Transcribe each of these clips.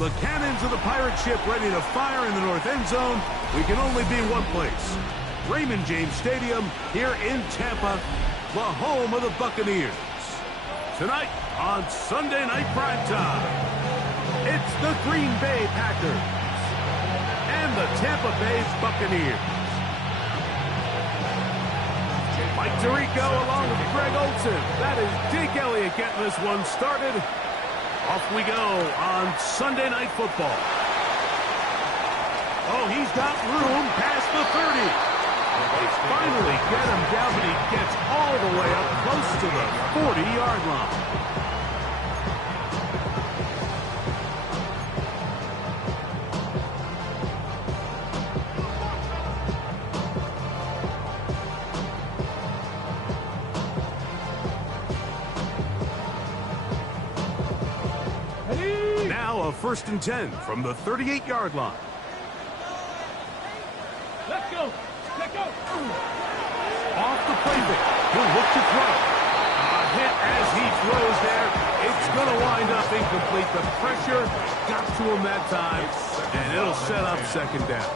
The cannons of the pirate ship ready to fire in the north end zone. We can only be one place. Raymond James Stadium here in Tampa, the home of the Buccaneers. Tonight on Sunday Night Primetime, it's the Green Bay Packers and the Tampa Bay Buccaneers. Mike Tirico along with Greg Olsen. That is Jake Elliott getting this one started. Off we go on Sunday Night Football. Oh, he's got room past the 30. They finally get him down, but he gets all the way up close to the 40-yard line. Now a 1st and 10 from the 38-yard line. Let's go. Let's go. Off the playbook. He'll look to throw. A hit as he throws there. It's going to wind up incomplete. The pressure got to him that time, and it'll set up 2nd down.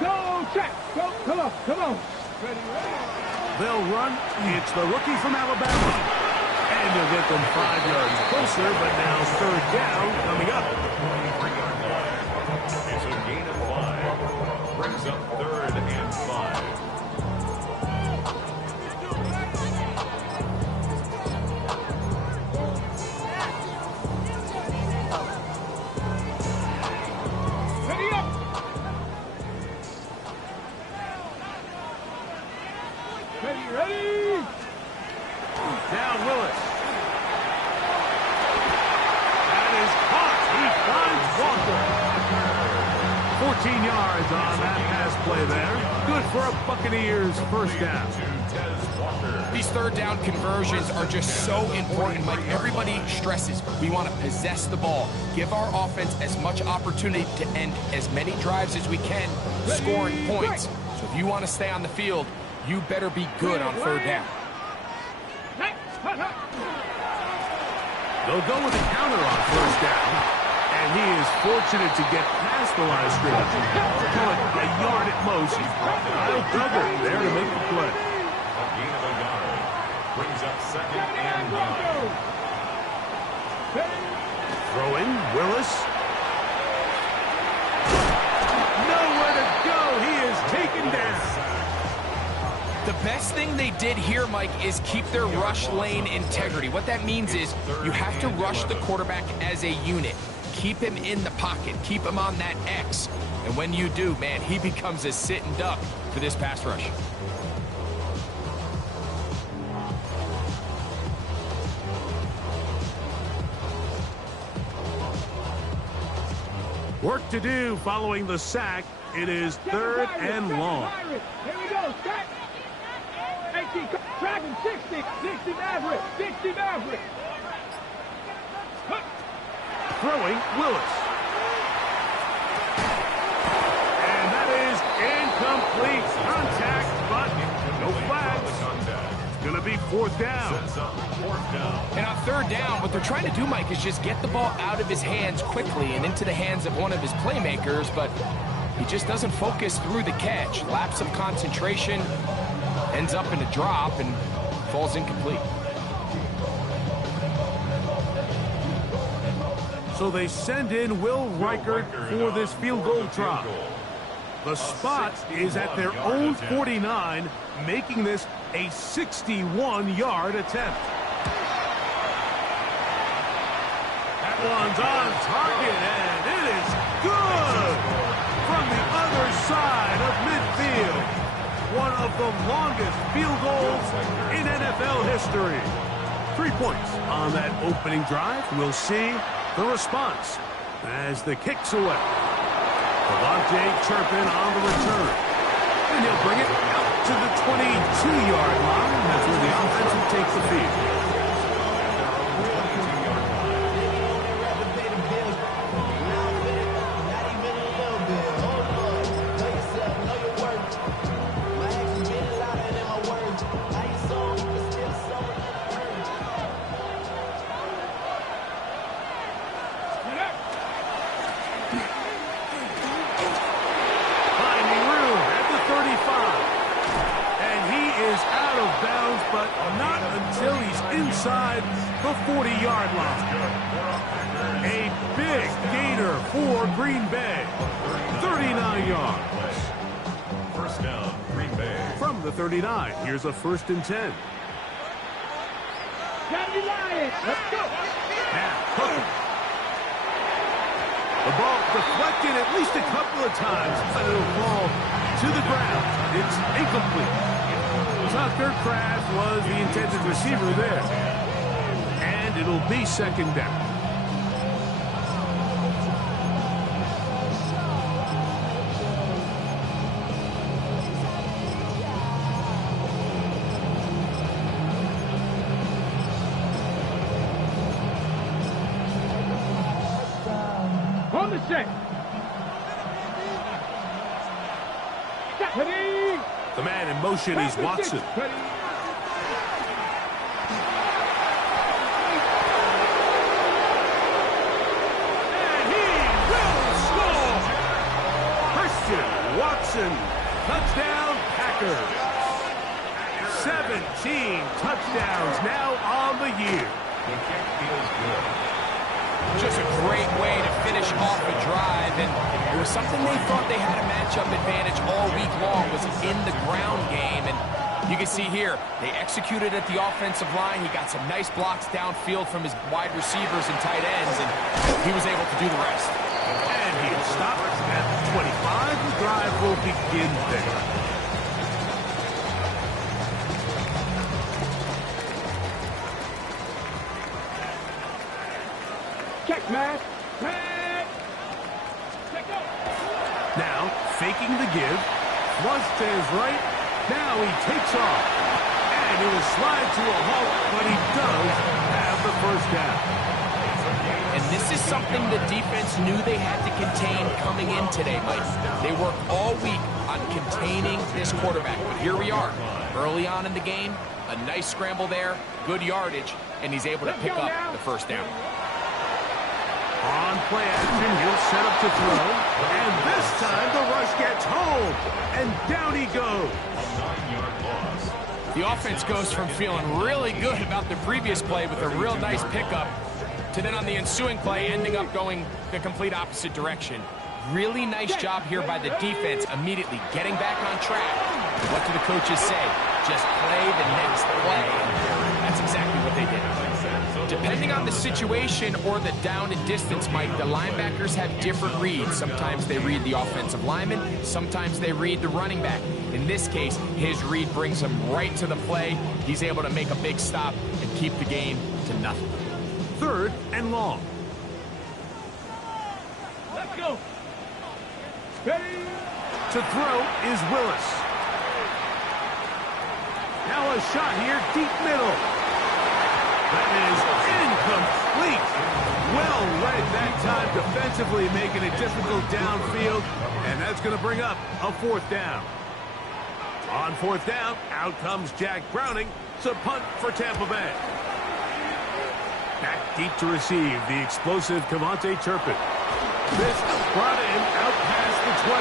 Go, check. Go, come on, come on. Ready, ready. They'll run. It's the rookie from Alabama. And he'll get them 5 yards closer, but now 3rd down coming up. It's a gain of 5. Brings up 3rd and 5. Ready up. Ready, ready. Now Willis. That is caught. He finds Walker. 14 yards on that pass play there. Good for a Buccaneers 1st down. These 3rd down conversions are just so important. Like everybody stresses, we want to possess the ball, give our offense as much opportunity to end as many drives as we can, scoring points. So if you want to stay on the field, you better be good on 3rd down. They'll go with a counter on 1st down, and he is fortunate to get past the line of scrimmage. Call it a yard at most. Kyle Duggar there to make the play. A gain of a yard. Brings up 2nd and 9. Throwing, Willis. Nowhere to go. He is taken down. The best thing they did here, Mike, is keep their rush lane integrity. What that means is you have to rush the quarterback as a unit. Keep him in the pocket. Keep him on that X. And when you do, man, he becomes a sitting duck for this pass rush. Work to do following the sack. It is 3rd and long. Here we go. Sack. 18, tracking 60 Maverick, 60 Maverick. Throwing, Willis. And that is incomplete. Contact, but no flags. It's going to be 4th down. And on 3rd down, what they're trying to do, Mike, is just get the ball out of his hands quickly and into the hands of one of his playmakers, but he just doesn't focus through the catch. Lapse of concentration, ends up in a drop and falls incomplete. So they send in Will Reichert for this field goal try. The spot is at their own 49, making this a 61-yard attempt. That one's on target, and it is good from the other side of midfield. one of the longest field goals in NFL history. 3 points on that opening drive. We'll see the response as the kick's away. Devontae Turpin on the return. And he'll bring it out to the 22-yard line. That's where the offense will take the field. But not until he's inside the 40-yard line. A big gainer for Green Bay. 39 yards. First down, Green Bay. From the 39, here's a 1st and 10. Let's go. Now, Hooker. The ball deflected at least a couple of times, but it'll fall to the ground. It's incomplete. Tucker Kraft was the intended receiver there. And it'll be 2nd down. On the set. Ready. The man in motion is Watson. Ready. And he will score! Christian Watson, touchdown Packers. 17 touchdowns now on the year. The kick feels good. Just a great way to finish off the drive, and it was something they thought they had a matchup advantage all week long, was in the ground game, and you can see here, they executed at the offensive line. He got some nice blocks downfield from his wide receivers and tight ends, and he was able to do the rest. And he'll stop at 25. The drive will begin there. Check, Matt. Matt. Check go. Now, faking the give. Flushed to his right. Now he takes off. And it will slide to a halt, but he does have the 1st down. And this is something the defense knew they had to contain coming in today, Mike. They worked all week on containing this quarterback. But here we are, early on in the game, a nice scramble there, good yardage, and he's able to pick up the 1st down. On play action, he'll set up to throw. And this time the rush gets home. And down he goes. A 9-yard loss. The offense goes from feeling really good about the previous play with a real nice pickup to then on the ensuing play ending up going the complete opposite direction. Really nice job here by the defense immediately getting back on track. What do the coaches say? Just play the next play. That's exactly what they did. Depending on the situation or the down and distance, Mike, the linebackers have different reads. Sometimes they read the offensive lineman. Sometimes they read the running back. In this case, his read brings him right to the play. He's able to make a big stop and keep the game to nothing. 3rd and long. Let's go. Ready. To throw is Willis. Now a shot here, deep middle. That is incomplete. Well read that time defensively, making it difficult downfield. And that's going to bring up a 4th down. On 4th down, out comes Jack Browning to punt for Tampa Bay. Back deep to receive the explosive Devontae Turpin. This brought him out past the 20.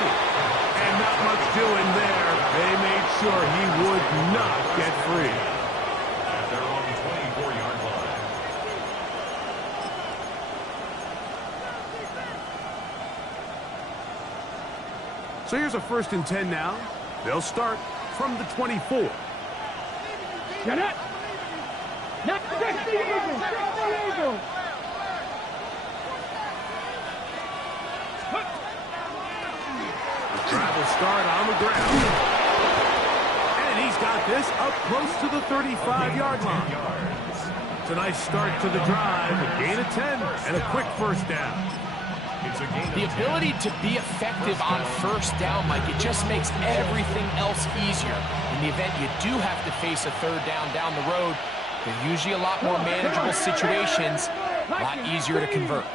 And not much doing there. They made sure he would not get free. At their own 24-yard line. So here's a 1st and 10 now. They'll start from the 24. Get it. Not the Eagle. The drive will start on the ground. And he's got this up close to the 35-yard line. It's a nice start to the drive, a gain of 10, and a quick first down. The ability to be effective on first down, Mike, it just makes everything else easier. In the event you do have to face a third down the road, they're usually a lot more manageable situations, a lot easier to convert.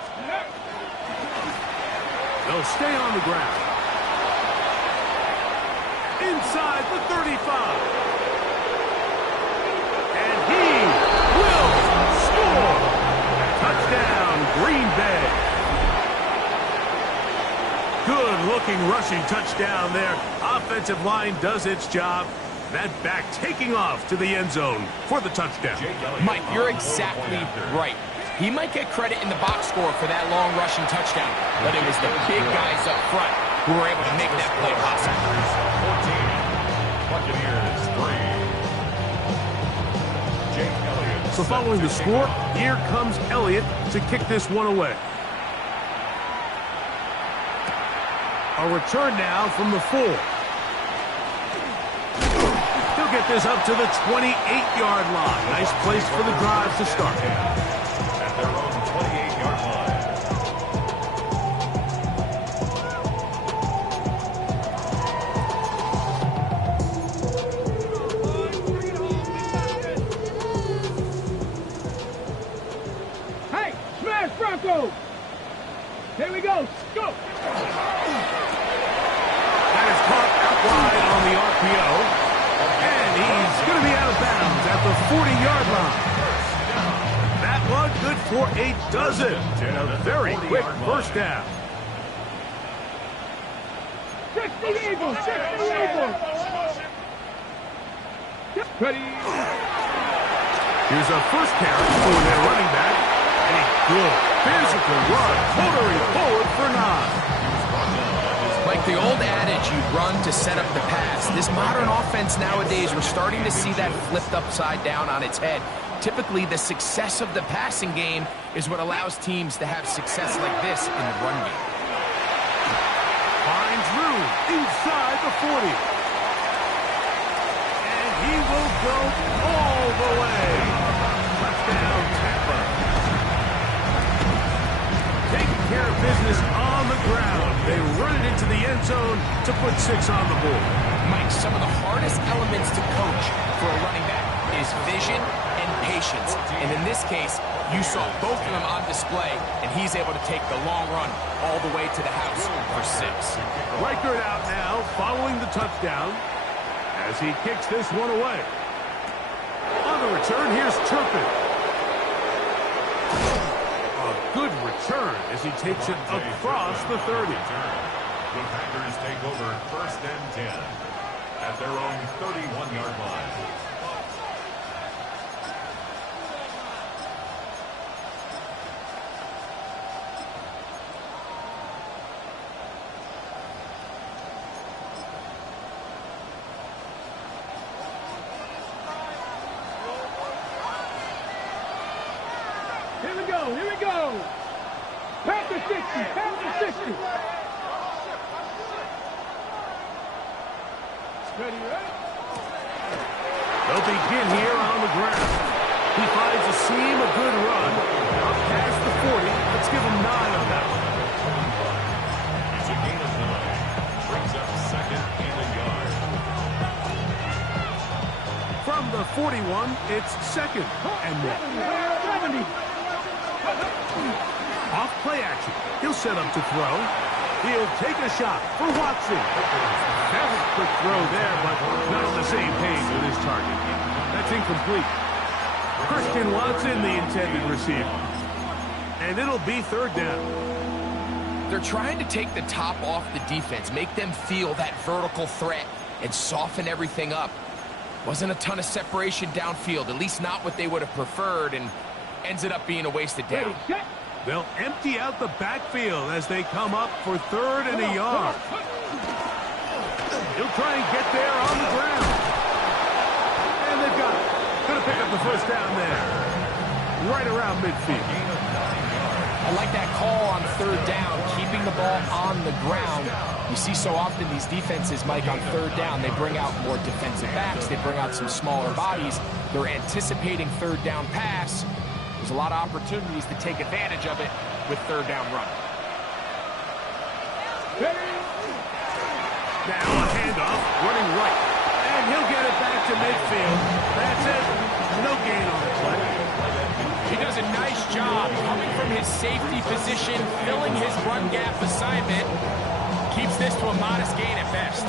They'll stay on the ground. Inside the 35. And he will score. Touchdown, Green Bay. Good-looking rushing touchdown there. Offensive line does its job. That back taking off to the end zone for the touchdown. Mike, you're exactly right. He might get credit in the box score for that long rushing touchdown, but it was the big guys up front who were able to make that play possible. 14, Buccaneers 3. So following the score, here comes Elliott to kick this one away. A return now from the 4. He'll get this up to the 28-yard line. Nice place for the drive to start. At their own 28-yard line. Hey, smash Bronco! Here we go. Go! That is caught out wide on the RPO. And he's going to be out of bounds at the 40-yard line. That one good for a dozen. And a very quick first down. 60 Eagles! 60 Eagles! Ready? Here's a first carry for their running back. A good physical run, motoring forward for 9. Like the old adage, you run to set up the pass. This modern offense nowadays, we're starting to see that flipped upside down on its head. Typically, the success of the passing game is what allows teams to have success like this in the run game. Finds room inside the 40. And he will go all the way. Touchdown, Tampa. Taking care of business on the ground. They run it into the end zone to put 6 on the board. Mike, some of the hardest elements to coach for a running back is vision and patience. And in this case, you saw both of them on display, and he's able to take the long run all the way to the house for 6. Reichert out now, following the touchdown, as he kicks this one away. On the return, here's Turpin. A good return as he takes it across the 30. The Packers take over 1st and 10 at their own 31-yard line. Here we go, here we go! Panther 60, Panther 60! Ready, ready? They'll begin here on the ground. He finds a seam, a good run. Up past the 40. Let's give him 9 on that one. It's a gain of 9. Brings up 2nd and a yard. From the 41, it's 2nd and 1. 70! Off play action. He'll set up to throw. He'll take a shot for Watson. That was a quick throw there, but not on the same page with his target. That's incomplete. Christian Watson, the intended receiver. And it'll be 3rd down. They're trying to take the top off the defense, make them feel that vertical threat, and soften everything up. Wasn't a ton of separation downfield, at least not what they would have preferred, and ends it up being a wasted down. They'll empty out the backfield as they come up for 3rd and a yard. He'll try and get there on the ground. And they've got it. Gonna pick up the first down there. Right around midfield. I like that call on third down, keeping the ball on the ground. You see so often these defenses, Mike, on third down, they bring out more defensive backs. They bring out some smaller bodies. They're anticipating third down pass. There's a lot of opportunities to take advantage of it with third down run. Now a handoff, running right. And he'll get it back to midfield. That's it. No gain on the play. He does a nice job coming from his safety position, filling his run gap assignment. Keeps this to a modest gain at best.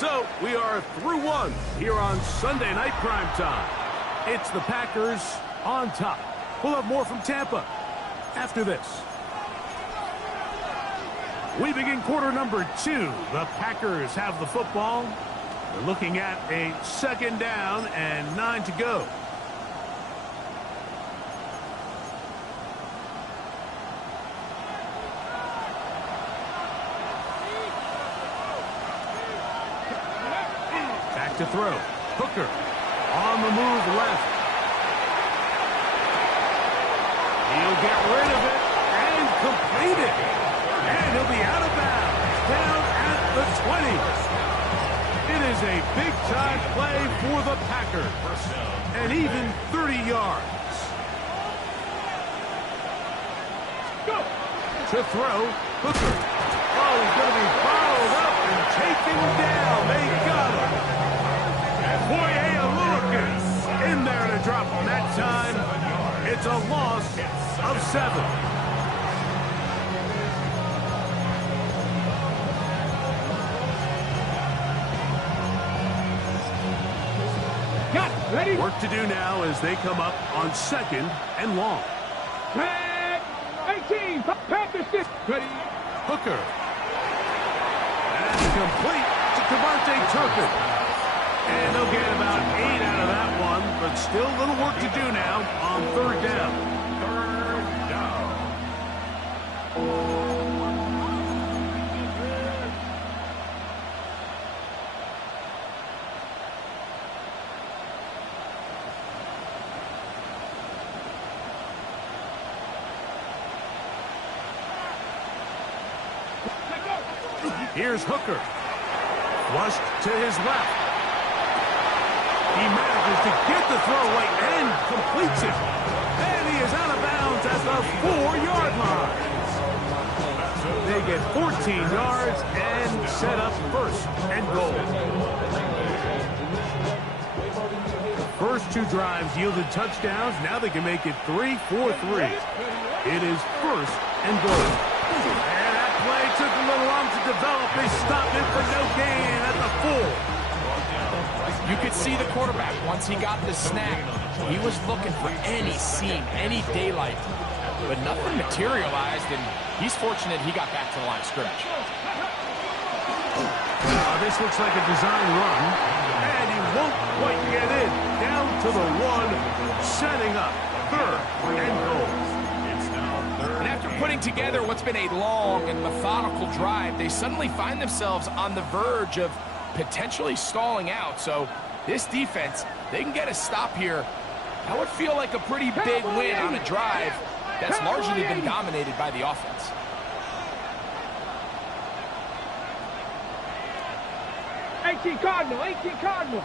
So we are through one here on Sunday Night Primetime. It's the Packers on top. We'll have more from Tampa after this. We begin quarter number 2. The Packers have the football. They're looking at a second down and 9 to go. Back to throw. Hooker on the move left. He'll get rid of it and complete it. And he'll be out of bounds, down at the 20. It is a big-time play for the Packers. And even 30 yards. Go. To throw, Hooker. Oh, he's going to be followed up and taken down. They got him. And Boye Lucas in there to drop him that time. It's a loss of 7. Ready? Work to do now as they come up on second and long. 18. Panthers 6. Ready? Hooker. And complete to Devontae Turpin. And they'll get about 8 out of that one, but still a little work to do now on third down. Third down. Here's Hooker. Flushed to his left. He manages to get the throw away and completes it. And he is out of bounds at the 4-yard line. They get 14 yards and set up first and goal. The first 2 drives yielded touchdowns. Now they can make it 3-4-3. It is first and goal. Play took a little long to develop. They stopped it for no gain at the 4. You could see the quarterback, once he got the snap, he was looking for any seam, any daylight, but nothing materialized, and he's fortunate he got back to the line of scrimmage. This looks like a design run, and he won't quite get in. Down to the 1, setting up third and goal. And after putting together what's been a long and methodical drive, they suddenly find themselves on the verge of potentially stalling out. So this defense, they can get a stop here. That would feel like a pretty big win on a drive that's largely been dominated by the offense. Cardinal.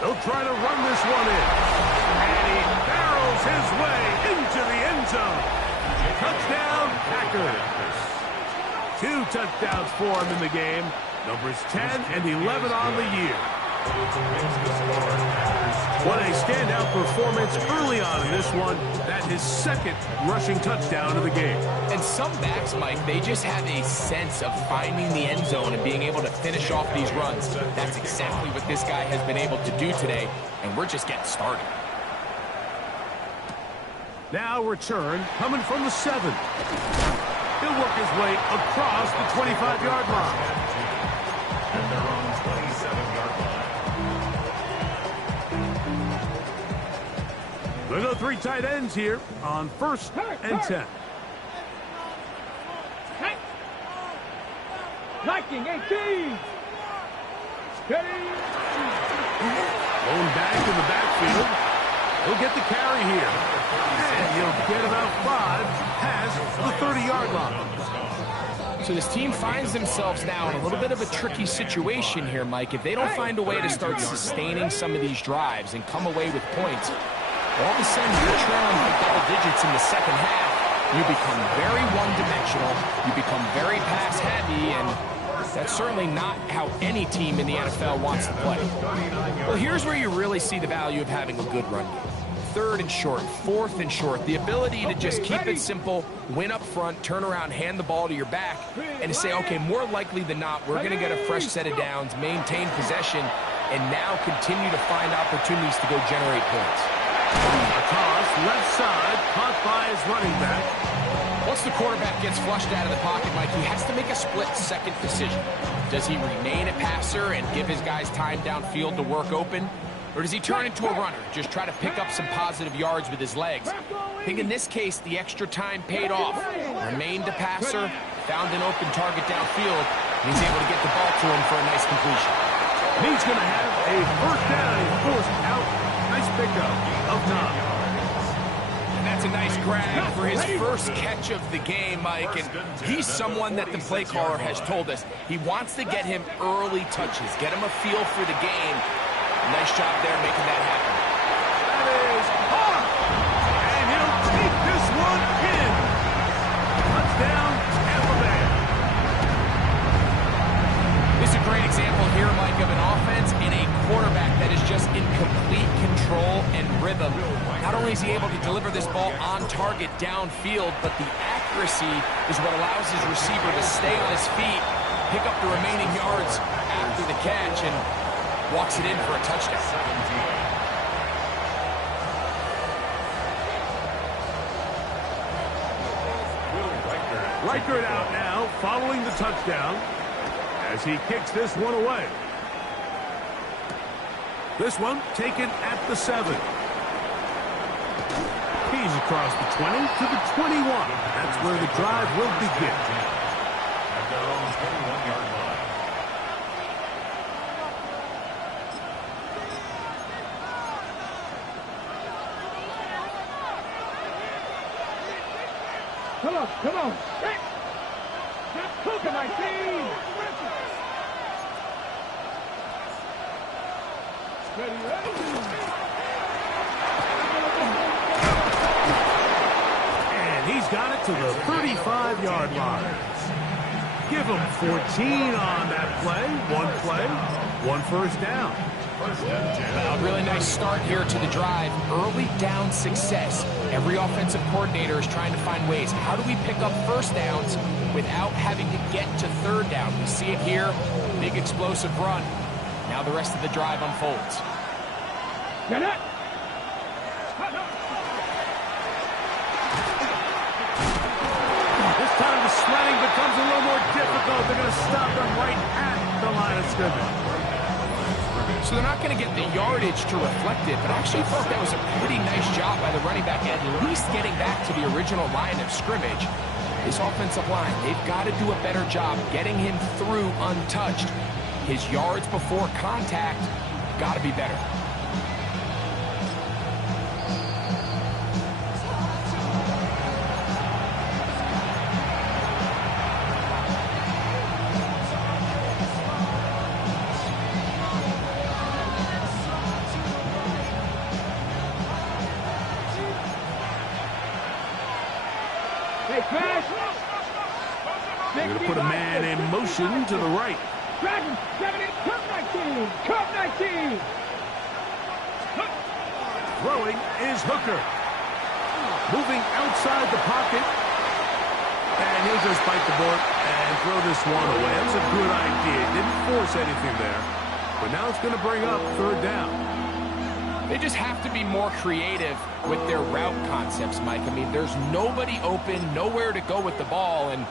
They'll try to run this one in. And he barrels his way into the end zone. Touchdown, Packers. 2 touchdowns for him in the game. Numbers 10 and 11 on the year. What a standout performance early on in this one. That his second rushing touchdown of the game. And some backs, Mike, they just have a sense of finding the end zone and being able to finish off these runs. That's exactly what this guy has been able to do today, and we're just getting started. Now return coming from the 7. He'll work his way across the 25-yard line. At their own 27-yard line. They'll go 3 tight ends here on 1st and 10. Checking 18. Steady. Going back in the backfield. He'll get the carry here. And he'll get about 5 past the 30-yard line. So this team finds themselves now in a little bit of a tricky situation here, Mike. If they don't find a way to start sustaining some of these drives and come away with points, all of a sudden you're trailing by double digits in the second half. You become very one-dimensional. You become very pass-heavy, and that's certainly not how any team in the NFL wants to play. Well, here's where you really see the value of having a good run game. 3rd and short, 4th and short, the ability to just keep it simple, win up front, turn around, hand the ball to your back, and to say, okay, more likely than not, we're going to get a fresh set of downs, maintain possession, and now continue to find opportunities to go generate points. A toss, left side, caught by his running back. Once the quarterback gets flushed out of the pocket, Mike, he has to make a split-second decision. Does he remain a passer and give his guys time downfield to work open? Or does he turn into a runner, just try to pick up some positive yards with his legs? I think in this case, the extra time paid off. Remained a passer, found an open target downfield, and he's able to get the ball to him for a nice completion. He's going to have a first down. He's forced out. Nice pickup of 9. And that's a nice grab for his first catch of the game, Mike. And he's someone that the play caller has told us he wants to get him early touches, get him a feel for the game. Nice job there making that happen. That is hard. And he'll take this one in. Touchdown, Tampa Bay. This is a great example here, Mike, of an offense and a quarterback that is just in complete control and rhythm. Not only is he able to deliver this ball on target downfield, but the accuracy is what allows his receiver to stay on his feet, pick up the remaining yards after the catch, and walks it in for a touchdown. Reichert out now, following the touchdown, as he kicks this one away. This one taken at the 7. He's across the 20 to the 21. That's where the drive will begin. At their own 21-yard line. Come on. Hey. Just cooking my team. And he's got it to the 35-yard line. Give him 14 on that play, one first down. A really nice start here to the drive. Early down success. Every offensive coordinator is trying to find ways. How do we pick up first downs without having to get to 3rd down? We see it here. Big explosive run. Now the rest of the drive unfolds. Get it. This time the sledding becomes a little more difficult. They're going to stop them right at the line of scrimmage. So they're not going to get the yardage to reflect it, but I actually thought that was a pretty nice job by the running back, at least getting back to the original line of scrimmage. This offensive line, they've got to do a better job getting him through untouched. His yards before contact got to be better. They're going to put a man in motion to the right. Dragon, 70, Cup 19, Cup 19. Throwing is Hooker. Moving outside the pocket. And he'll just bite the bullet and throw this one away. That's a good idea. Didn't force anything there. But now it's going to bring up 3rd down. They just have to be more creative with their route concepts, Mike. I mean, there's nobody open, nowhere to go with the ball, and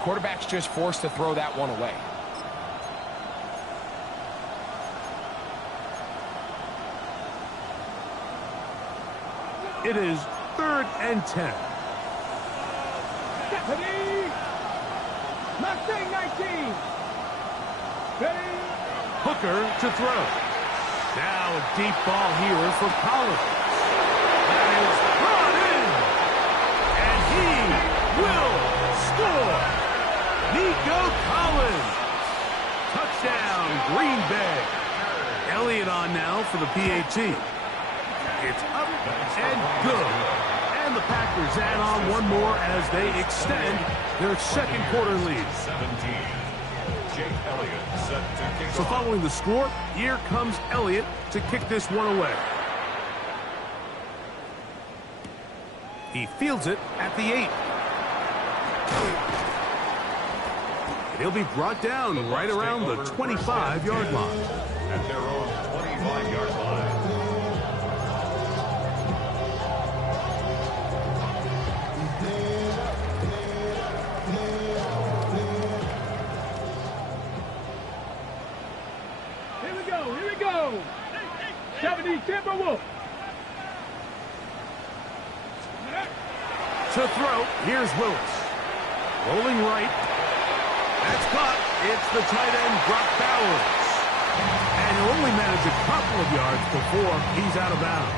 quarterback's just forced to throw that one away. It is 3rd and 10. Stephanie! Mustang 19! Hooker to throw. Now a deep ball here for Collins. That is brought in. And he will score. Nico Collins. Touchdown, Green Bay. Elliott on now for the PAT. It's up and good. And the Packers add on one more as they extend their second quarter lead. 17. Jake Elliott set to kick So off. following the score, here comes Elliott to kick this one away. He fields it at the 8. He'll be brought down right around the 25-yard line. At their own 25-yard line. Here we go, here we go. 70 Timberwolves. To throw, here's Willis. Rolling right. That's caught. It's the tight end, Brock Bowers. And he'll only manage a couple of yards before he's out of bounds.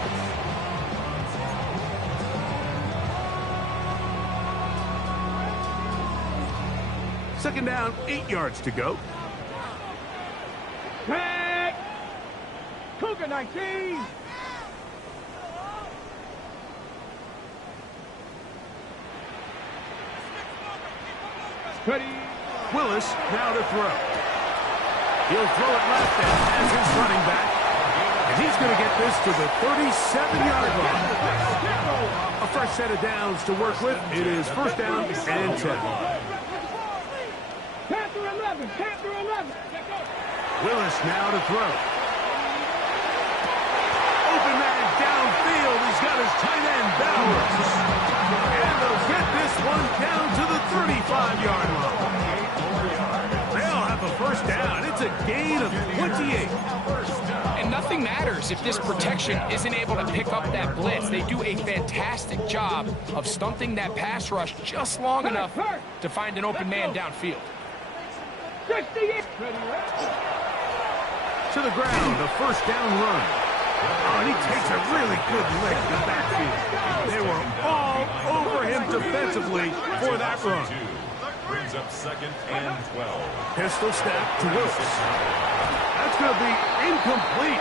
Second down, 8 yards to go. Tag. Cougar 19. Ready. Willis now to throw. He'll throw it left as his running back. And he's going to get this to the 37-yard line. A fresh set of downs to work with. It is first down and 10. Panther 11. Panther 11. Willis now to throw. Open man downfield. He's got his tight end, Bowers. And they'll get this one down to the 35-yard line. They'll have a first down. It's a gain of 28. And nothing matters if this protection isn't able to pick up that blitz. They do a fantastic job of stunting that pass rush just long enough to find an open man downfield. 68. To the ground, a first down run. Oh, and he takes a really good lick in the backfield. They were all over him defensively for that run. Brings up second and 12. Pistol snap to Willis. That's going to be incomplete.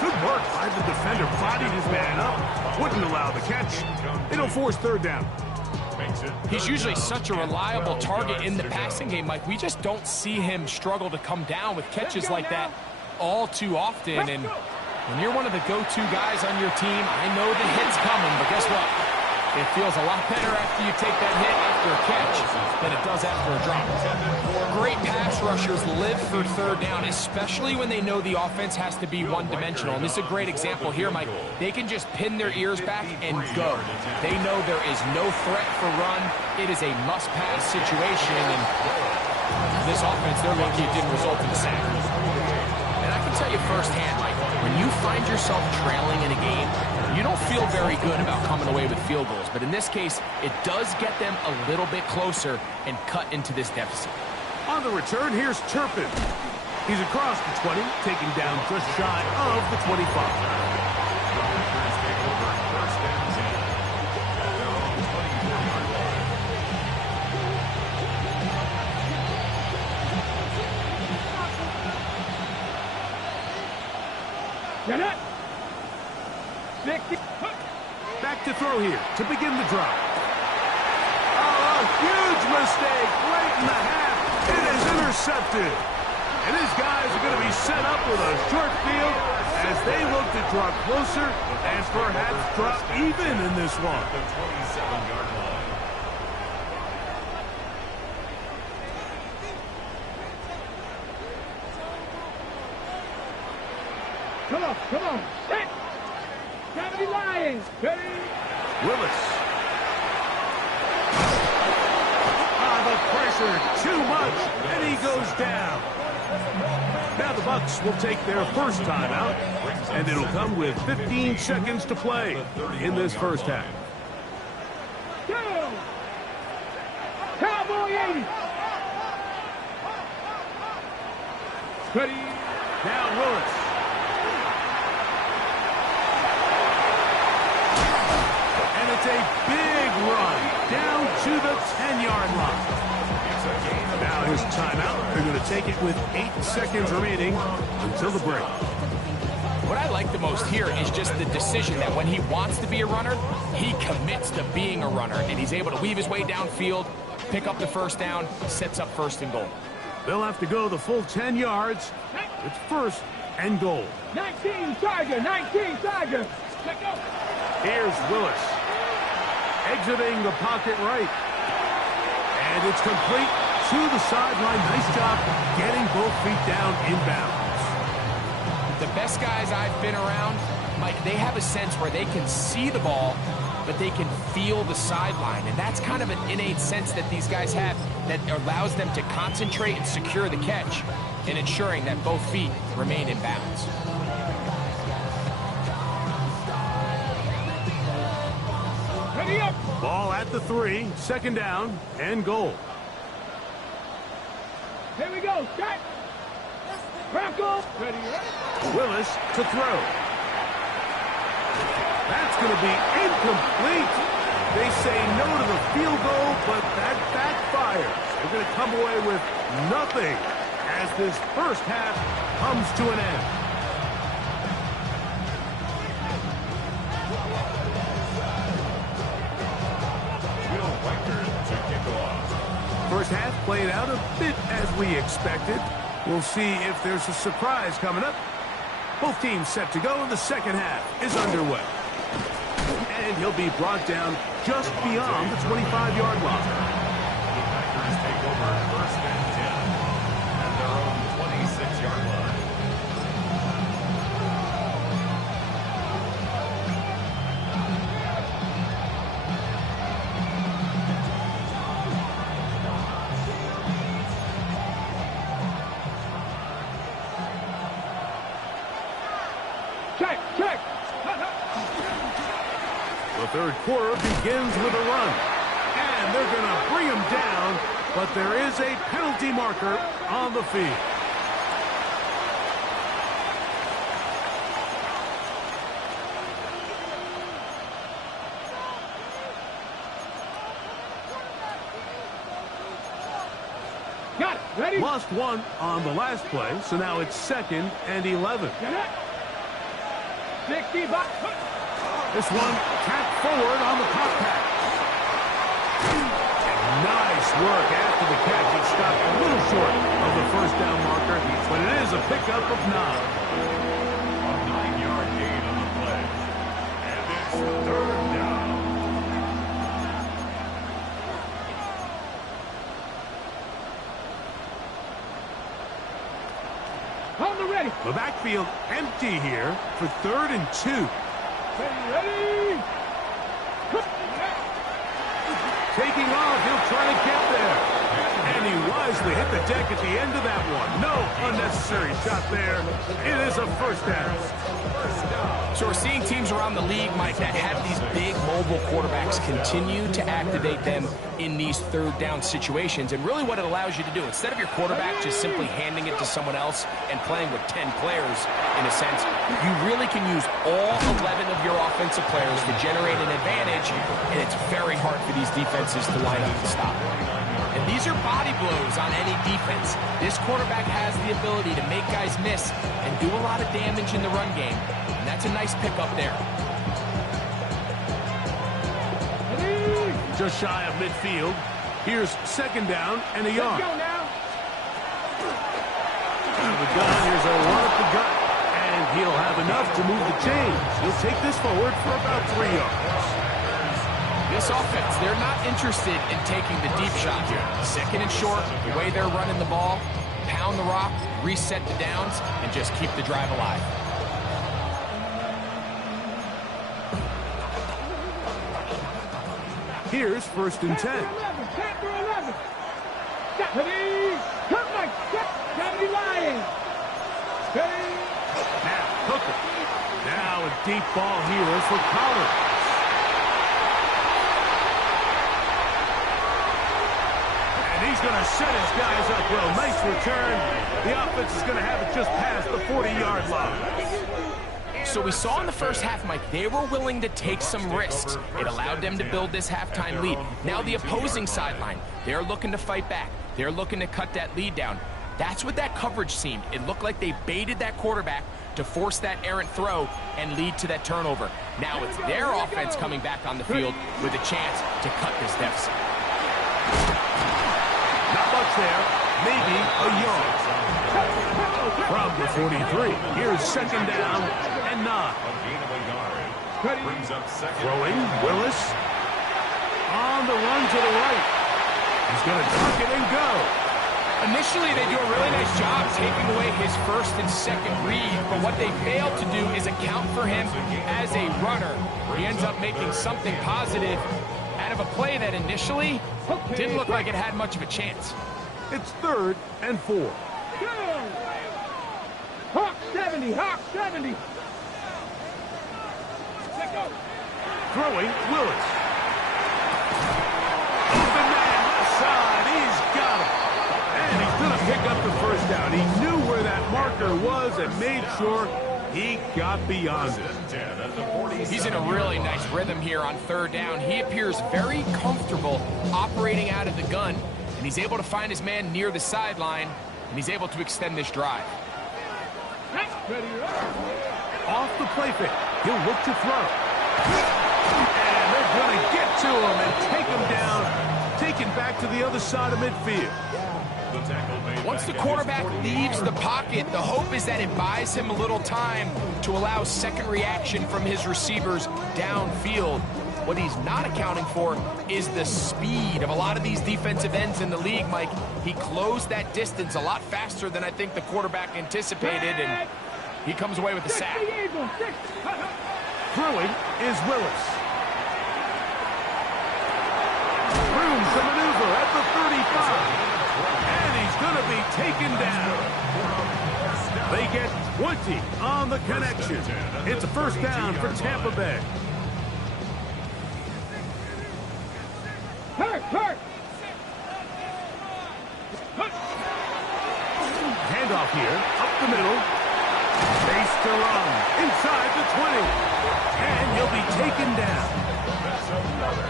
Good work by the defender. Bodied his man up. Wouldn't allow the catch. It'll force third down. He's usually such a reliable target in the passing game, Mike. We just don't see him struggle to come down with catches like that all too often. And when you're one of the go-to guys on your team, I know the hit's coming, but guess what? It feels a lot better after you take that hit after a catch than it does after a drop. Great pass rushers live for third down, especially when they know the offense has to be one-dimensional. And this is a great example here, Mike. They can just pin their ears back and go. They know there is no threat for run. It is a must-pass situation, and this offense, they're lucky it didn't result in a sack. And I can tell you firsthand, Mike, when you find yourself trailing in a game, you don't feel very good about coming away with field goals. But in this case, it does get them a little bit closer and cut into this deficit. On the return, here's Turpin. He's across the 20, taking down just shy of the 25. Get it. 60. Back to throw here to begin the drive. Oh, a huge mistake late in the half. It is intercepted. And his guys are going to be set up with a short field as they look to draw closer and perhaps drop even in this one. The 27-yard line. Come on, come on. Set. 70 Lions. Ready. Willis. The pressure too much, and he goes down. Now the Bucs will take their first timeout, and it'll come with 15 seconds to play in this first half. Go. Cowboy 80. Ready. Now Willis. And it's a big run down to the 10-yard line. Now his timeout. They're going to take it with 8 seconds remaining until the break. What I like the most here is just the decision that when he wants to be a runner, he commits to being a runner, and he's able to weave his way downfield, pick up the first down, sets up 1st and goal. They'll have to go the full 10 yards. It's 1st and goal. 19 Tiger, 19 Tiger. Let go. Here's Willis. Exiting the pocket right. And it's complete to the sideline. Nice job getting both feet down inbounds. The best guys I've been around, Mike, they have a sense where they can see the ball, but they can feel the sideline. And that's kind of an innate sense that these guys have that allows them to concentrate and secure the catch and ensuring that both feet remain in bounds. Ready up. Ball at the 3, 2nd down and goal. Here we go. Set. Crackle. Ready. Willis to throw. That's going to be incomplete. They say no to the field goal, but that backfires. They're going to come away with nothing as this first half comes to an end. First half played out a bit as we expected. We'll see if there's a surprise coming up. Both teams set to go, and the second half is underway. And he'll be brought down just beyond the 25-yard line. The Packers take over 1st and 10 at their own 26-yard line. Check, check. The 3rd quarter begins with a run. And they're going to bring him down, but there is a penalty marker on the field. Got it. Ready. Lost 1 on the last play, so now it's 2nd and 11. Get it. 60 back. This one tapped forward on the pop pass. Nice work after the catch. It stopped a little short of the 1st down marker, but it is a pickup of 9. A 9-yard gain on the play. And it's 3rd down. On the ready. The backfield empty here for 3rd and 2. Ready. Taking off, he'll try to get there. And he wisely hit the deck at the end of that one. No unnecessary shot there. It is a 1st down. So we're seeing teams around the league, Mike, that have these big mobile quarterbacks continue to activate them in these 3rd down situations. And really what it allows you to do, instead of your quarterback just simply handing it to someone else and playing with 10 players, in a sense, you really can use all 11 of your offensive players to generate an advantage, and it's very hard for these defenses to line up and stop. And these are body blows on any defense. This quarterback has the ability to make guys miss and do a lot of damage in the run game. And that's a nice pickup there. Just shy of midfield. Here's 2nd down and a yard. Let's go now. Out of the gun, here's a run up the gut. And he'll have enough to move the chains. He'll take this forward for about 3 yards. This offense, they're not interested in taking the deep shot here. 2nd and short, the way they're running the ball, pound the rock, reset the downs, and just keep the drive alive. Here's 1st and 10. 10 for 11. Ready. Come back. Deputy Lions. Ready. Now, Hooker. Now a deep ball here for Collins. And he's He's going to set his guys up well. Nice return. The offense is going to have it just past the 40-yard line. So we saw in the first half, Mike, they were willing to take some risks. It allowed them to build this halftime lead. Now the opposing sideline, they're looking to fight back. They're looking to cut that lead down. That's what that coverage seemed. It looked like they baited that quarterback to force that errant throw and lead to that turnover. Now it's their offense coming back on the field with a chance to cut this deficit. Not much there. Maybe a yard. From the 43, here's second down and 9. Throwing, Willis. On the run to the right. He's going to tuck it and go. Initially, they do a really nice job taking away his first and second read, but what they fail to do is account for him as a runner. He ends up making something positive out of a play that initially didn't look like it had much of a chance. It's 3rd and 4. Hawk 70, Hawk 70. Throwing, Willis. Open man, left side, he's got it. And he's going to pick up the first down. He knew where that marker was and made sure he got beyond it. He's in a really nice rhythm here on 3rd down. He appears very comfortable operating out of the gun, and he's able to find his man near the sideline, and he's able to extend this drive. Off the play fake, he'll look to throw. And they're going to get to him and take him down, taken back to the other side of midfield. Once the quarterback leaves the pocket, the hope is that it buys him a little time to allow second reaction from his receivers downfield. What he's not accounting for is the speed of a lot of these defensive ends in the league, Mike. He closed that distance a lot faster than I think the quarterback anticipated, and he comes away with the sack. Throwing is Willis. Room to maneuver at the 35. And he's going to be taken down. They get 20 on the connection. It's a first down for Tampa Bay. Hurt. Handoff here, up the middle. Base to run, inside the 20. And he'll be taken down.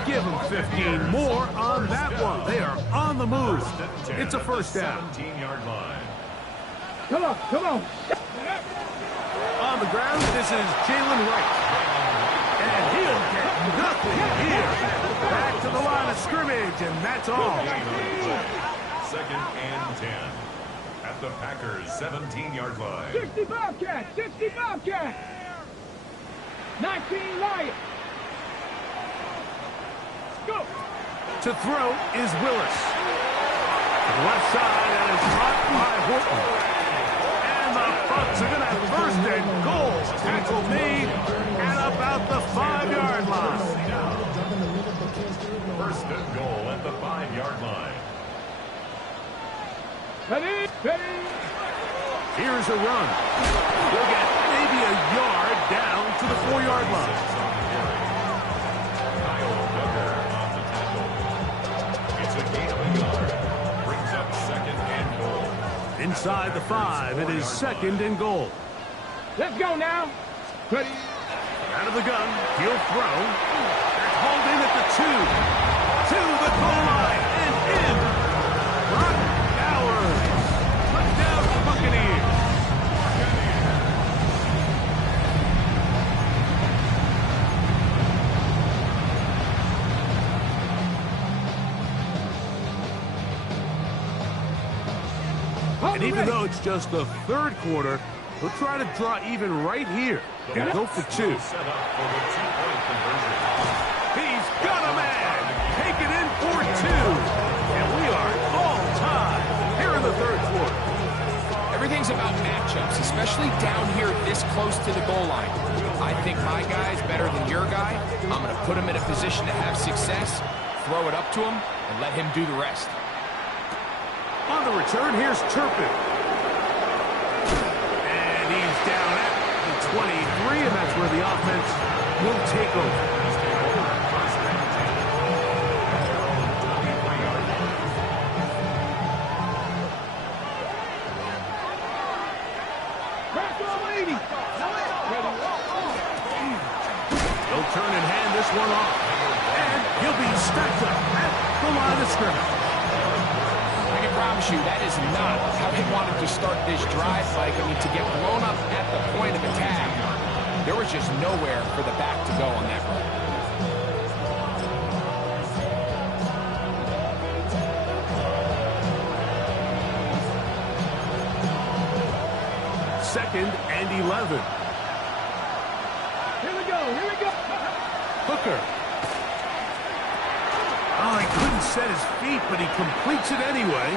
Give him 15 more on that one. They are on the move. It's a first down. 17-yard line. Come on. On the ground, this is Jalen Wright. And he'll get nothing here. Back to the line of scrimmage, and that's all. 2nd and 10. At the Packers' 17-yard line. 60 Bobcat. 19 Lions. Go. To throw is Willis. To the left side, and it's caught by Horton. And the Bucs are going to have first and goal. Tackle made at about the 5-yard line. First and goal at the 5-yard line. Ready. Here's a run. We'll get maybe a yard down to the 4-yard line. Inside the 5, it is 2nd and goal. Let's go now. Ready. Out of the gun, he'll throw. That's hauled in at the 2. To the goal line and in. Brock Bowers. Touchdown for Buccaneers. And even though it's just the 3rd quarter, he'll try to draw even right here and go for 2. He's got a man. Take it in for 2. And we are all tied here in the 3rd quarter. Everything's about matchups, especially down here this close to the goal line. I think my guy's better than your guy. I'm going to put him in a position to have success, throw it up to him, and let him do the rest. On the return, here's Turpin. And he's down at the 23, and that's where the offense will take over. this one off. And he'll be stacked up at the line of scrimmage. I can promise you that is not how they wanted to start this drive, Mike. I mean, to get blown up at the point of attack, there was just nowhere for the back to go on that run. Second and 11. Here we go. Hooker. Oh, he couldn't set his feet, but he completes it anyway.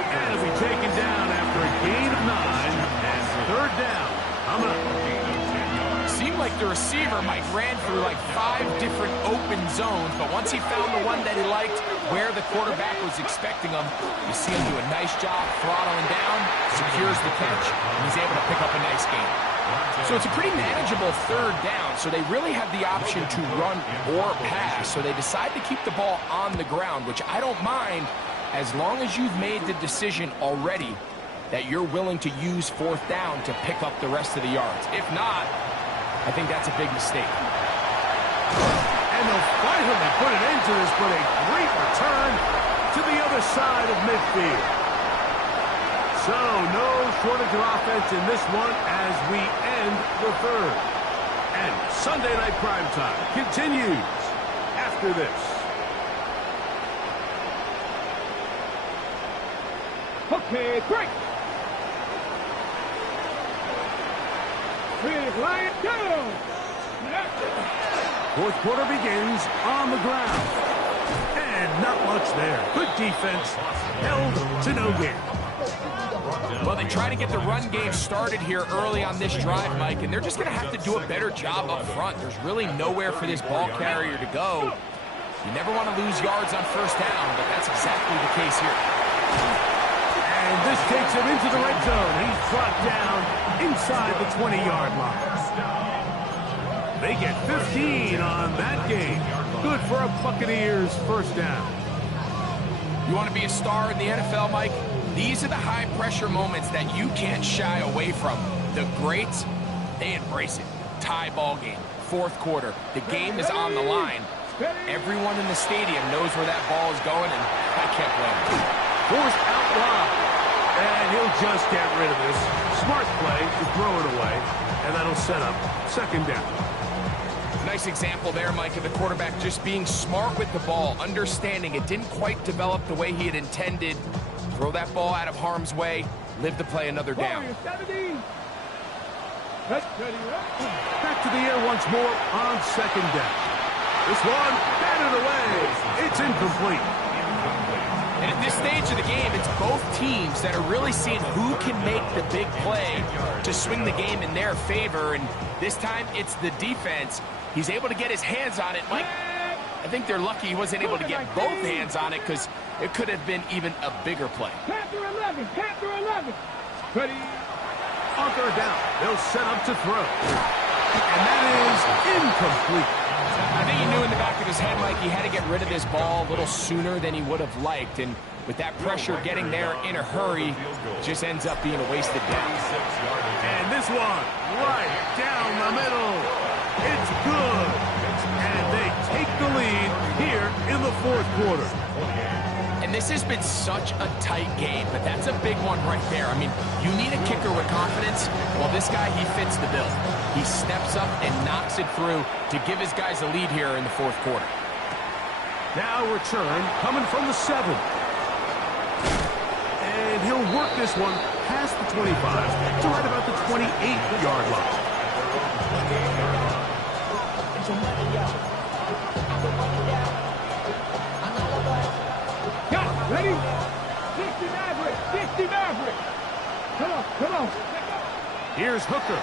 And he'll be taken down after a gain of 9 and third down. Coming up. Seemed like the receiver, Mike, ran through like 5 different open zones, but once he found the one that he liked, where the quarterback was expecting him, you see him do a nice job throttling down, secures the catch, and he's able to pick up a nice gain. So it's a pretty manageable third down, so they really have the option to run or pass, so they decide to keep the ball on the ground, which I don't mind as long as you've made the decision already that you're willing to use fourth down to pick up the rest of the yards. If not, I think that's a big mistake. And they'll finally put an end to this, but a great return to the other side of midfield. So no shortage of offense in this one as we end the third. And Sunday Night Primetime continues after this. Okay, break. Big Lion down. Fourth quarter begins on the ground. And not much there. Good defense. Held to no gain. Well, they try to get the run game started here early on this drive, Mike, and they're just going to have to do a better job up front. There's really nowhere for this ball carrier to go. You never want to lose yards on first down, but that's exactly the case here. And this takes him into the red zone. He's brought down inside the 20-yard line. They get 15 on that game. Good for a Buccaneers first down. You want to be a star in the NFL, Mike? These are the high-pressure moments that you can't shy away from. The greats, they embrace it. Tie ball game, fourth quarter. The game is on the line. Everyone in the stadium knows where that ball is going, and I can't blame him. Forced out wide. And he'll just get rid of this. Smart play to throw it away, and that'll set up second down. Nice example there, Mike, of the quarterback just being smart with the ball, understanding it didn't quite develop the way he had intended. Throw that ball out of harm's way, live to play another down. Back to the air once more on second down. This one, batted away. It's incomplete. And at this stage of the game, it's both teams that are really seeing who can make the big play to swing the game in their favor. And this time, it's the defense. He's able to get his hands on it. Mike, I think they're lucky he wasn't able to get both hands on it because it could have been even a bigger play. Panther 11. Ready. On third down, they'll set up to throw. And that is incomplete. I think he knew in the back of his head, Mike, he had to get rid of this ball a little sooner than he would have liked. And with that pressure getting there in a hurry, it just ends up being a wasted down. And this one, right down the middle. It's good. And they take the lead here in the fourth quarter. And this has been such a tight game, but that's a big one right there. I mean, you need a kicker with confidence. Well, this guy, he fits the bill. He steps up and knocks it through to give his guys a lead here in the fourth quarter. Now return coming from the 7. And he'll work this one past the 25 to right about the 28-yard line. Ready? 60 Maverick. Come on. Here's Hooker.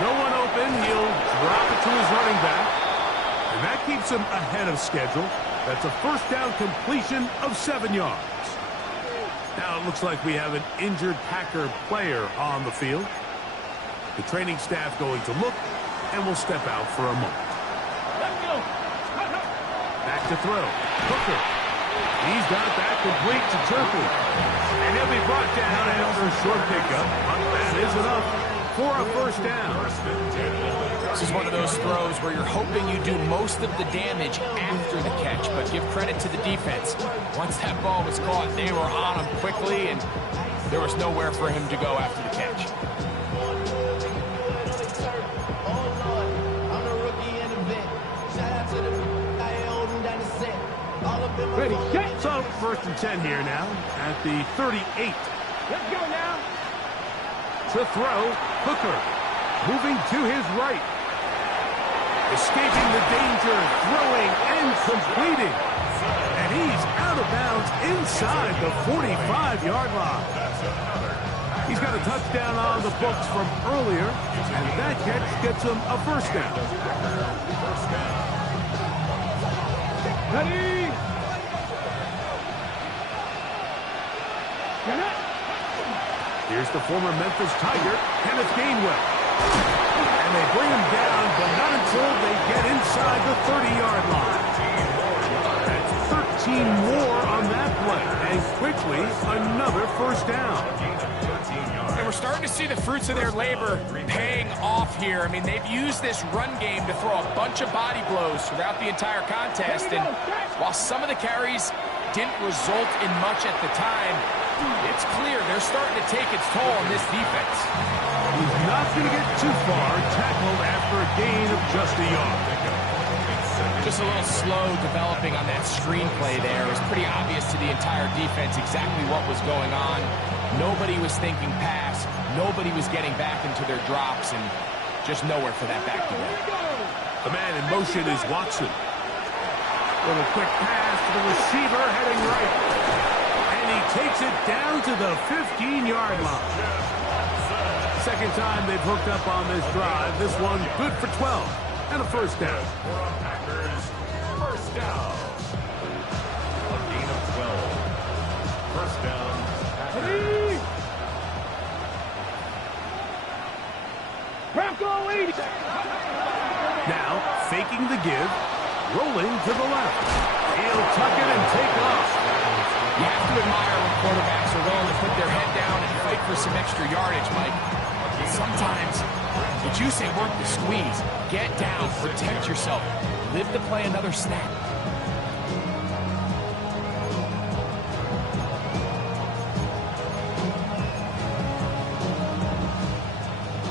No one open. He'll drop it to his running back. And that keeps him ahead of schedule. That's a first down completion of 7 yards. Now it looks like we have an injured Packer player on the field. The training staff going to look, and will step out for a moment. Back to throw. Hooker. He's got that complete to Turpin. And he'll be brought down after a short pickup. But that is enough for a first down. This is one of those throws where you're hoping you do most of the damage after the catch, but give credit to the defense. Once that ball was caught, they were on him quickly, and there was nowhere for him to go after the catch. Ready, set. So, 1st and 10 here now at the 38. Let's go now. To throw, Hooker. Moving to his right. Escaping the danger, throwing and completing. And he's out of bounds inside the 45-yard line. He's got a touchdown on the books from earlier, and that catch gets him a 1st down. Ready. Here's the former Memphis Tiger, Kenneth Gainwell. And they bring him down, but not until they get inside the 30-yard line. That's 13 more on that play, and quickly another 1st down. And we're starting to see the fruits of their labor paying off here. I mean, they've used this run game to throw a bunch of body blows throughout the entire contest, and while some of the carries didn't result in much at the time, it's clear they're starting to take its toll on this defense. He's not going to get too far, tackled after a gain of just a yard. Just a little slow developing on that screenplay there. It was pretty obvious to the entire defense exactly what was going on. Nobody was thinking pass. Nobody was getting back into their drops, and just nowhere for that back to go. The man in motion is Watson. Little quick pass to the receiver heading right. And he takes it down to the 15-yard line. Second time they've hooked up on this drive. This one good for 12 and a 1st down. Packers, 1st down. A gain of 12. 1st down. Ready. Bronco 80. Now faking the give, rolling to the left. He'll tuck it and take off. You have to admire when quarterbacks are willing to put their head down and fight for some extra yardage, Mike. Sometimes, did you say work the squeeze? Get down, protect yourself, live to play another snap.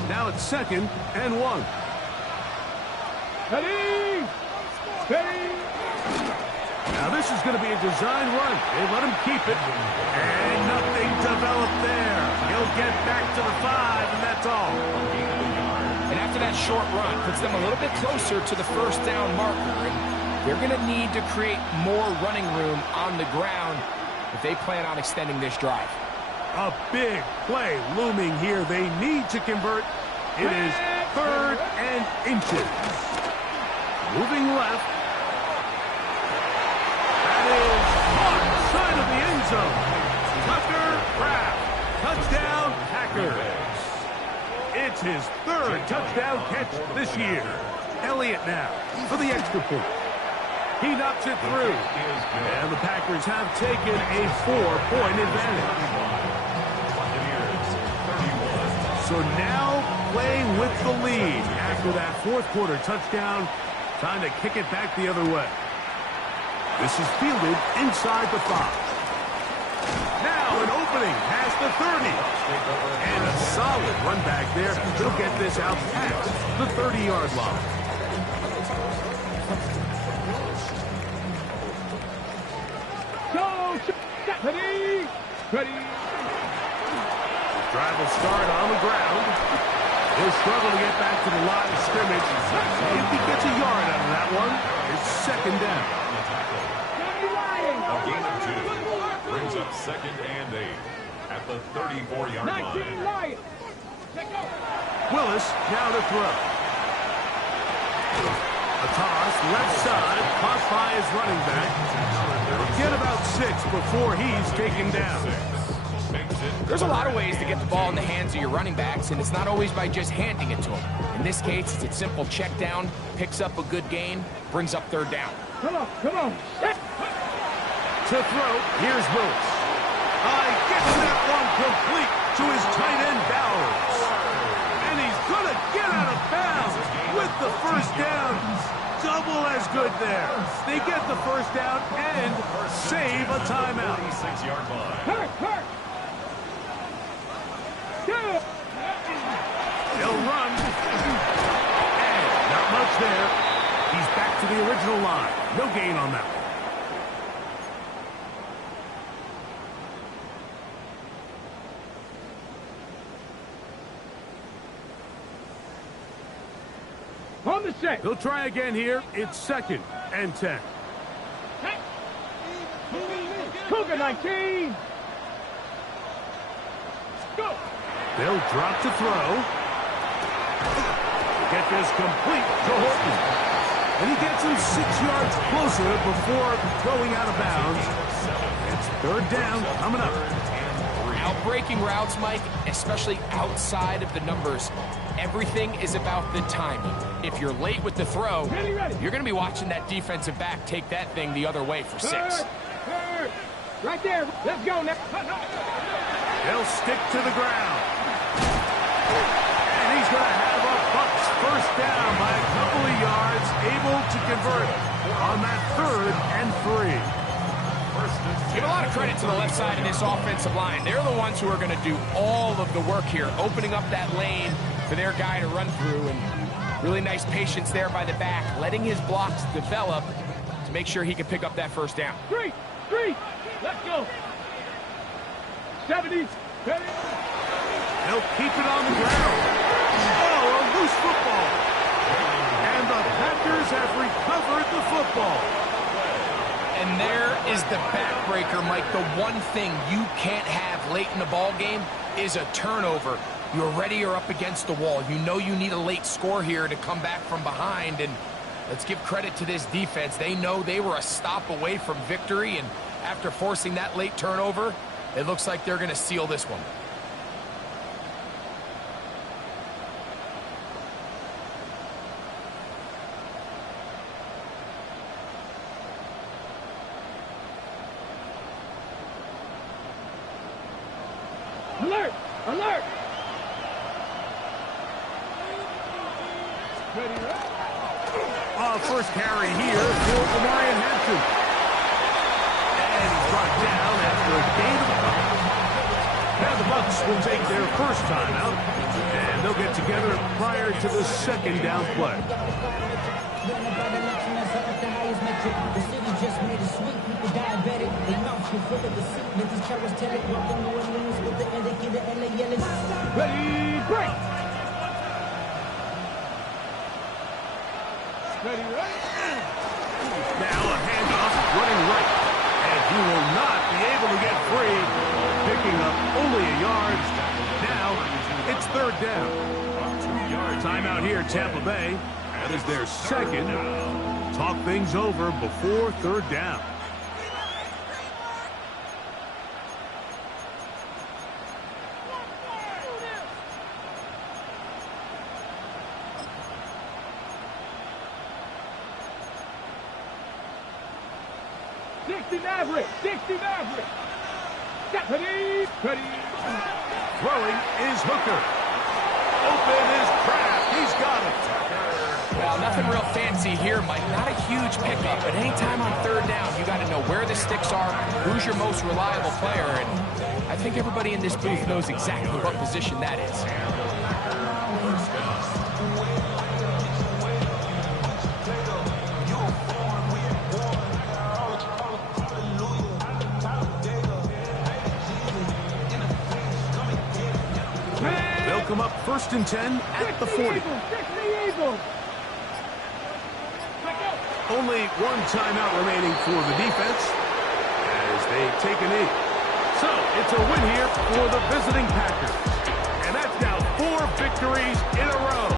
Now it's 2nd and 1. Ready. Ready. Now this is going to be a design run. They let him keep it. And nothing developed there. He'll get back to the 5, and that's all. And after that short run, puts them a little bit closer to the 1st down marker. And they're going to need to create more running room on the ground if they plan on extending this drive. A big play looming here. They need to convert. It is 3rd and inches. Moving left. That is outside of the end zone. Tucker Kraft. Touchdown, Packers. It's his 3rd touchdown catch this year. Elliott now for the extra point. He knocks it through. And the Packers have taken a 4-point advantage. So now playing with the lead after that 4th quarter touchdown. Time to kick it back the other way. This is fielded inside the 5. Now an opening past the 30. And a solid run back there. He'll get this out past the 30-yard line. Go. Ready. Ready. Drive will start on the ground. He'll struggle to get back to the line of scrimmage. If he gets a yard out of that one, it's 2nd down. A gain of 2 brings up 2nd and 8 at the 34-yard line. Willis now to throw. A toss, left side, caught by his running back. Get about 6 before he's taken down. There's a lot of ways to get the ball in the hands of your running backs, and it's not always by just handing it to them. In this case, it's a simple check down, picks up a good gain, brings up 3rd down. Come on, come on. To throw, here's Willis. Gets that one complete to his tight end, Bowers. And he's going to get out of bounds with with the first down. Double as good there. They get the first down and save a timeout. 36-yard line. Hurt. Two. They'll run. And not much there. He's back to the original line. No gain on that one. On the set. They'll try again here. It's 2nd and 10. Cougar 19. Go. They'll drop to throw. Get this complete to Horton. And he gets him 6 yards closer before going out of bounds. It's 3rd down coming up. Outbreaking routes, Mike, especially outside of the numbers, everything is about the timing. If you're late with the throw, you're going to be watching that defensive back take that thing the other way for 6. Hurt. Right there. Let's go now. They'll stick to the ground. And he's going to have a Bucs first down by a couple of yards, able to convert on that 3rd and 3. Give a lot of credit to the left side of this offensive line. They're the ones who are going to do all of the work here, opening up that lane for their guy to run through. And really nice patience there by the back, letting his blocks develop to make sure he can pick up that first down. 3. Let's go. 70. They'll keep it on the ground. Oh, a loose football. And the Packers have recovered the football. And there is the backbreaker, Mike. The one thing you can't have late in the ball game is a turnover. You're ready, you're up against the wall. You know you need a late score here to come back from behind. And let's give credit to this defense. They know they were a stop away from victory. And after forcing that late turnover, it looks like they're going to seal this one. Alert. First carry here for Marion Hampton. And he's brought down after a gain of 5. Now the Bucs will take their first timeout, and they'll get together prior to the 2nd down play. Ready, break. Ready, Now a handoff running right. And he will not be able to get free. Picking up only a yard. Now it's 3rd down. Timeout here, Tampa Bay. That is their 2nd. Talk things over before 3rd down. Maverick. 60 Maverick. Ready. Throwing is Hooker. Open is Kraft. He's got it. Well, nothing real fancy here, Mike. Not a huge pickup, but anytime on 3rd down, you got to know where the sticks are, who's your most reliable player, and I think everybody in this booth knows exactly what position that is. Come up 1st and 10 at the 40. Only one timeout remaining for the defense as they take a knee. So it's a win here for the visiting Packers. And that's now 4 victories in a row.